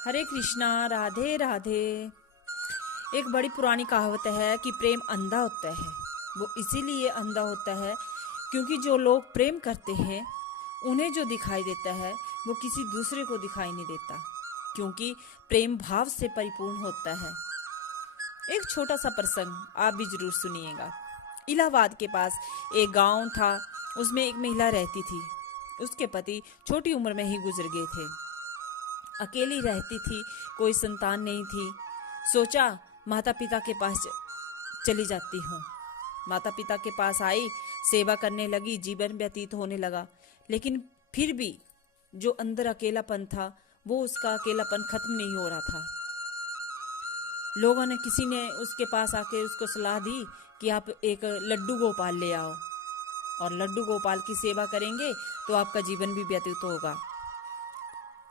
हरे कृष्णा। राधे राधे। एक बड़ी पुरानी कहावत है कि प्रेम अंधा होता है। वो इसीलिए अंधा होता है क्योंकि जो लोग प्रेम करते हैं उन्हें जो दिखाई देता है वो किसी दूसरे को दिखाई नहीं देता, क्योंकि प्रेम भाव से परिपूर्ण होता है। एक छोटा सा प्रसंग आप भी जरूर सुनिएगा। इलाहाबाद के पास एक गांव था। उसमें एक महिला रहती थी। उसके पति छोटी उम्र में ही गुजर गए थे। अकेली रहती थी, कोई संतान नहीं थी। सोचा माता पिता के पास चली जाती हूँ। माता पिता के पास आई, सेवा करने लगी, जीवन व्यतीत होने लगा। लेकिन फिर भी जो अंदर अकेलापन था वो उसका अकेलापन खत्म नहीं हो रहा था। लोगों ने, किसी ने उसके पास आके उसको सलाह दी कि आप एक लड्डू गोपाल ले आओ और लड्डू गोपाल की सेवा करेंगे तो आपका जीवन भी व्यतीत होगा।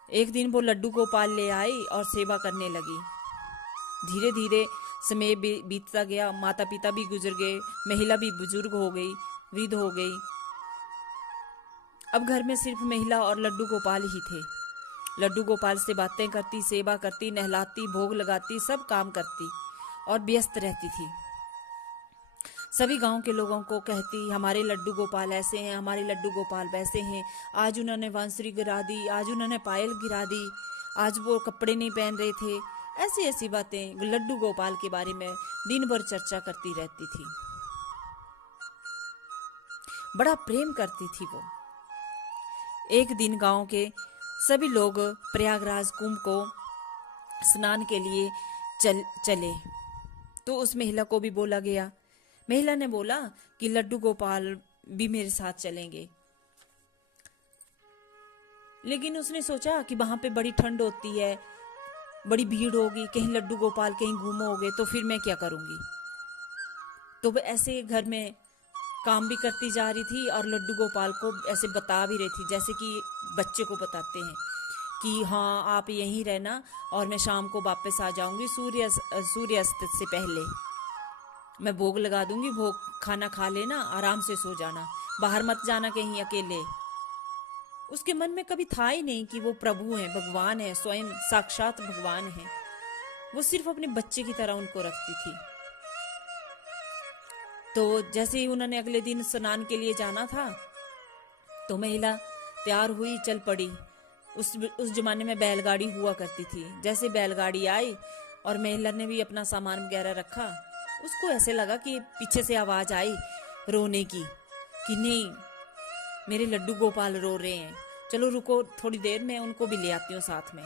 एक दिन वो लड्डू गोपाल ले आई और सेवा करने लगी। धीरे धीरे समय बीतता गया। माता पिता भी गुजर गए, महिला भी बुजुर्ग हो गई, वृद्ध हो गई। अब घर में सिर्फ महिला और लड्डू गोपाल ही थे। लड्डू गोपाल से बातें करती, सेवा करती, नहलाती, भोग लगाती, सब काम करती और व्यस्त रहती थी। सभी गांव के लोगों को कहती, हमारे लड्डू गोपाल ऐसे हैं, हमारे लड्डू गोपाल वैसे हैं। आज उन्होंने बांसुरी गिरा दी, आज उन्होंने पायल गिरा दी, आज वो कपड़े नहीं पहन रहे थे। ऐसी ऐसी बातें लड्डू गोपाल के बारे में दिन भर चर्चा करती रहती थी। बड़ा प्रेम करती थी वो। एक दिन गांव के सभी लोग प्रयागराज कुंभ को स्नान के लिए चले तो उस महिला को भी बोला गया। महिला ने बोला कि लड्डू गोपाल भी मेरे साथ चलेंगे। लेकिन उसने सोचा कि वहां पे बड़ी ठंड होती है, बड़ी भीड़ होगी, कहीं लड्डू गोपाल कहीं गुम हो गए तो फिर मैं क्या करूंगी। तो वो ऐसे घर में काम भी करती जा रही थी और लड्डू गोपाल को ऐसे बता भी रही थी, जैसे कि बच्चे को बताते हैं कि हाँ आप यहीं रहना और मैं शाम को वापस आ जाऊंगी सूर्यास्त से पहले। मैं भोग लगा दूंगी, भोग खाना खा लेना, आराम से सो जाना, बाहर मत जाना कहीं अकेले। उसके मन में कभी था ही नहीं कि वो प्रभु हैं, भगवान है, स्वयं साक्षात भगवान है। वो सिर्फ अपने बच्चे की तरह उनको रखती थी। तो जैसे ही उन्होंने अगले दिन स्नान के लिए जाना था तो महिला तैयार हुई, चल पड़ी। उस जमाने में बैलगाड़ी हुआ करती थी। जैसे बैलगाड़ी आई और महिला ने भी अपना सामान वगैरह रखा, उसको ऐसे लगा कि पीछे से आवाज आई रोने की कि नहीं मेरे लड्डू गोपाल रो रहे हैं, चलो रुको थोड़ी देर में उनको भी ले आती हूँ साथ में।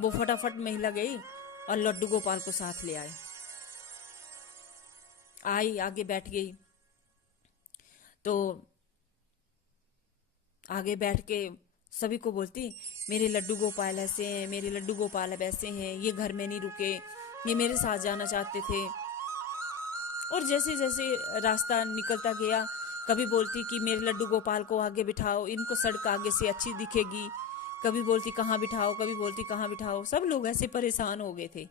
वो फटाफट महिला गई और लड्डू गोपाल को साथ ले आई, आगे बैठ गई। तो आगे बैठ के सभी को बोलती, मेरे लड्डू गोपाल ऐसे हैं, मेरे लड्डू गोपाल वैसे हैं, ये घर में नहीं रुके, ये मेरे साथ जाना चाहते थे। और जैसे जैसे रास्ता निकलता गया, कभी बोलती कि मेरे लड्डू गोपाल को आगे बिठाओ, इनको सड़क आगे से अच्छी दिखेगी। कभी बोलती कहाँ बिठाओ, कभी बोलती कहाँ बिठाओ। सब लोग ऐसे परेशान हो गए थे।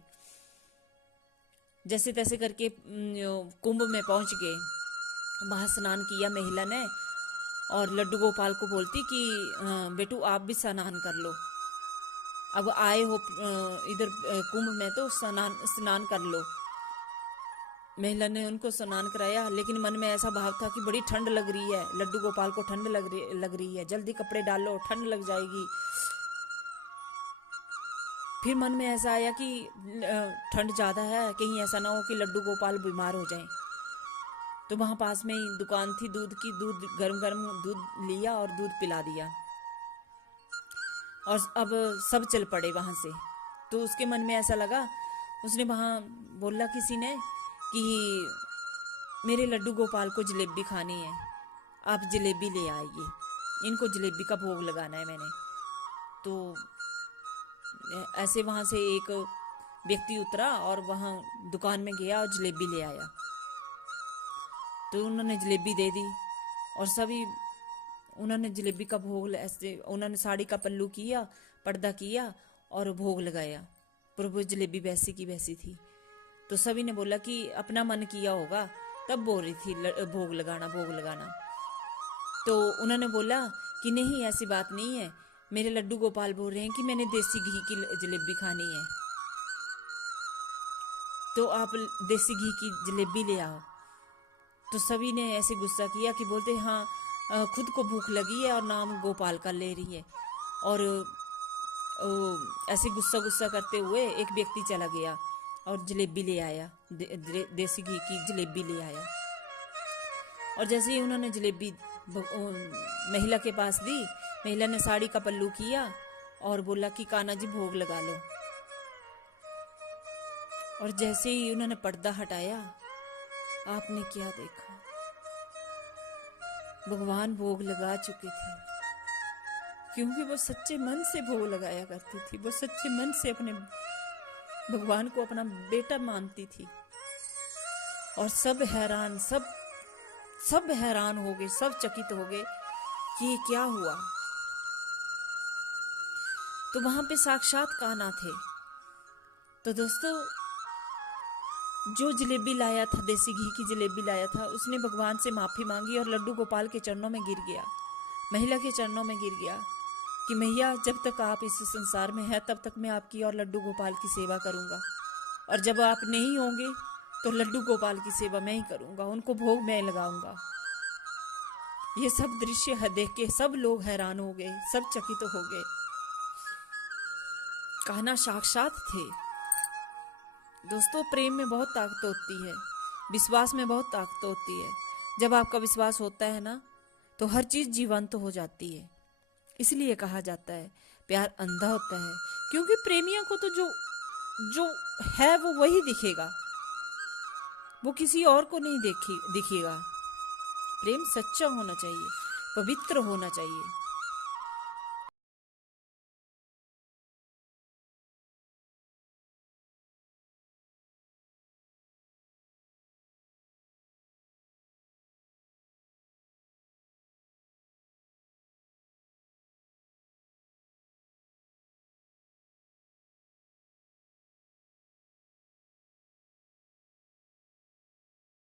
जैसे तैसे करके कुंभ में पहुंच गए। वहां स्नान किया महिला ने और लड्डू गोपाल को बोलती कि बेटू आप भी स्नान कर लो, अब आए हो इधर कुंभ में तो स्नान कर लो। महिला ने उनको स्नान कराया, लेकिन मन में ऐसा भाव था कि बड़ी ठंड लग रही है, लड्डू गोपाल को ठंड लग रही है, जल्दी कपड़े डालो, ठंड लग जाएगी। फिर मन में ऐसा आया कि ठंड ज़्यादा है, कहीं ऐसा ना हो कि लड्डू गोपाल बीमार हो जाएं। तो वहाँ पास में ही दुकान थी दूध की, दूध गरम गरम दूध लिया और दूध पिला दिया और अब सब चल पड़े वहाँ से। तो उसके मन में ऐसा लगा, उसने वहाँ बोला किसी ने कि मेरे लड्डू गोपाल को जलेबी खानी है, आप जलेबी ले आइए, इनको जलेबी का भोग लगाना है मैंने। तो ऐसे वहाँ से एक व्यक्ति उतरा और वहाँ दुकान में गया और जलेबी ले आया। तो उन्होंने जलेबी दे दी और सभी उन्होंने जलेबी का भोग, ऐसे उन्होंने साड़ी का पल्लू किया, पर्दा किया और भोग लगाया। पर वो जलेबी वैसी की वैसी थी। तो सभी ने बोला कि अपना मन किया होगा, तब बोल रही थी भोग लगाना भोग लगाना। तो उन्होंने बोला कि नहीं ऐसी बात नहीं है, मेरे लड्डू गोपाल बोल रहे हैं कि मैंने देसी घी की जलेबी खानी है, तो आप देसी घी की जलेबी ले आओ। तो सभी ने ऐसे गुस्सा किया कि बोलते हाँ, खुद को भूख लगी है और नाम गोपाल का ले रही है। और ऐसे गुस्सा करते हुए एक व्यक्ति चला गया और जलेबी ले आया, देसी घी की जलेबी ले आया। और जैसे ही उन्होंने जलेबी महिला के पास दी, महिला ने साड़ी का पल्लू किया और बोला कि कान्हा जी भोग लगा लो। और जैसे ही उन्होंने पर्दा हटाया, आपने क्या देखा? भगवान भोग लगा चुके थे, क्योंकि वो सच्चे मन से भोग लगाया करती थी। वो सच्चे मन से अपने भगवान को अपना बेटा मानती थी। और सब हैरान हो गए, सब चकित हो गए कि ये क्या हुआ। तो वहां पे साक्षात कान्हा थे। तो दोस्तों, जो जलेबी लाया था, देसी घी की जलेबी लाया था, उसने भगवान से माफी मांगी और लड्डू गोपाल के चरणों में गिर गया, महिला के चरणों में गिर गया कि मैया, जब तक आप इस संसार में हैं तब तक मैं आपकी और लड्डू गोपाल की सेवा करूंगा, और जब आप नहीं होंगे तो लड्डू गोपाल की सेवा मैं ही करूंगा, उनको भोग मैं लगाऊंगा। ये सब दृश्य देख के सब लोग हैरान हो गए, सब चकित हो गए। कान्हा साक्षात थे। दोस्तों, प्रेम में बहुत ताकत होती है, विश्वास में बहुत ताकत होती है। जब आपका विश्वास होता है ना, तो हर चीज जीवंत हो जाती है। इसलिए कहा जाता है प्यार अंधा होता है, क्योंकि प्रेमियों को तो जो है वो वही दिखेगा, वो किसी और को नहीं दिखेगा। प्रेम सच्चा होना चाहिए, पवित्र होना चाहिए।